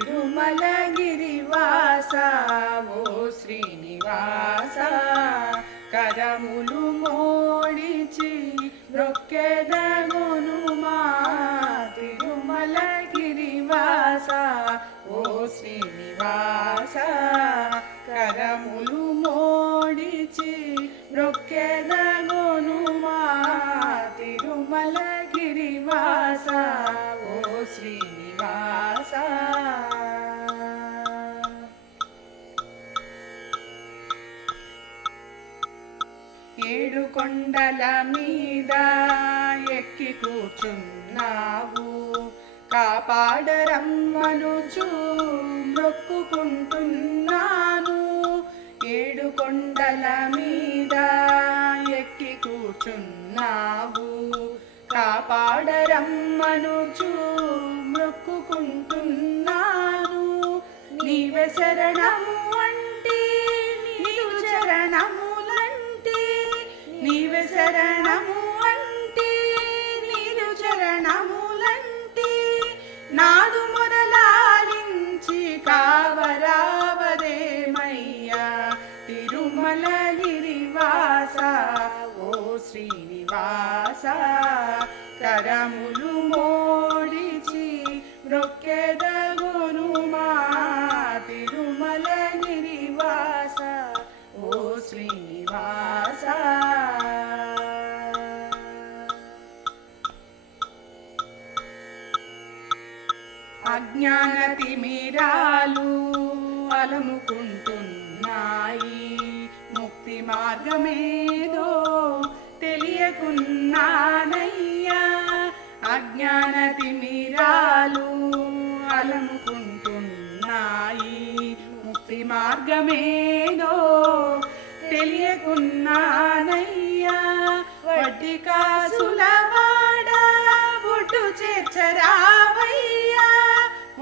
తిరుమలగిరివాస ఓ శ్రీనివాస కరములు మోడిచి మొక్కెదగునుమా తిరుమలగిరివాస ఓ శ్రీనివాస కరములు మోడిచి మొక్కెదగునుమా తిరుమలగిరివాస ఓ శ్రీనివాస ఏడు కొండల మీద ఎక్కి కూర్చున్నావు కాపాడరమ్మనుచు మొక్కుకుంటున్నాను ఏడు కొండల మీద ఎక్కి కూర్చున్నావు కాపాడరమ్మనుచు మొక్కుకుంటున్నాను నీవే శరణము అంటే నీవు చరణములంటే నీవే శరణము అంటే నీదు చరణములంటే నాదు మొదలాలించి కావరావదేమయ్యా తిరుమలగిరివాస ఓ శ్రీనివాస కరములు మోడిచి మొక్కెదగునుమా తిరుమలగిరివాస ఓ శ్రీనివాస అజ్ఞాన తిమిరాలు అలముకుంటున్నాయి ముక్తి మార్గమేదో తెలియకున్నానయ్యా అజ్ఞాన తిమిరాలు అలముకుంటున్నాయి ముక్తి మార్గమేదో తెలియకున్నానయ్యా వడ్డీ కాసులవాడా ఒడ్డు చేర్చరావయ్యా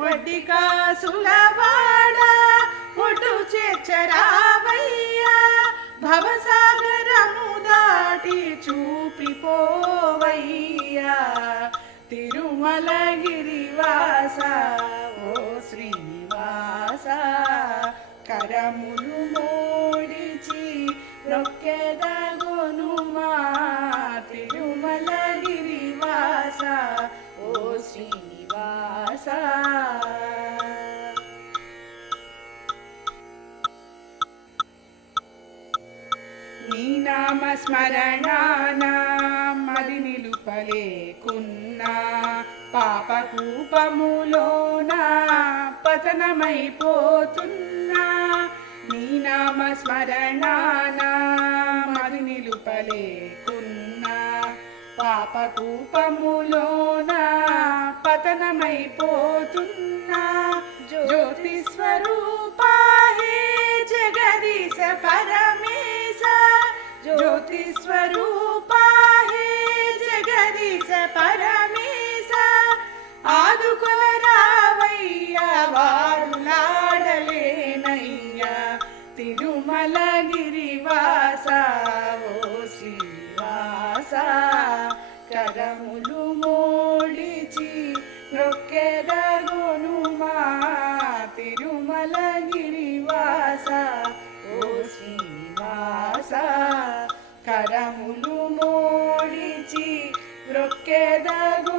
వడ్డీ కాసులవాడా ఒడ్డు చేర్చరావయ్యా భవసాగరము దాటి చూపిపోవయ్యా తిరుమలగిరివాస ఓ శ్రీనివాస కరములు మోడిచి మొక్కెదగునుమా తిరుమలగిరివాస ఓ శ్రీనివాస నీ నామ స్మరణాన మది నిలుపలేకున్నా పాపకూపములోన పతనమైపోతున్నా నీ నామ స్మరణాన మది నిలుపలేకున్నా పాపకూపములోన పతనమైపోతున్నా జ్యోతి స్వరూపా హే జగదీశ పరమేశ జ్యోతి స్వరూపా హే జగదీశ పరమేశ ఆదుకొనరావయ్యా వారులాడలేనయ్యా తిరుమలగిరివాస ఓ శ్రీనివాస కరములు మోడిచి మొక్కెదగునుమా తిరుమలగిరివాస ఓ శ్రీనివాస కరములు మోడిచి మొక్కెదగు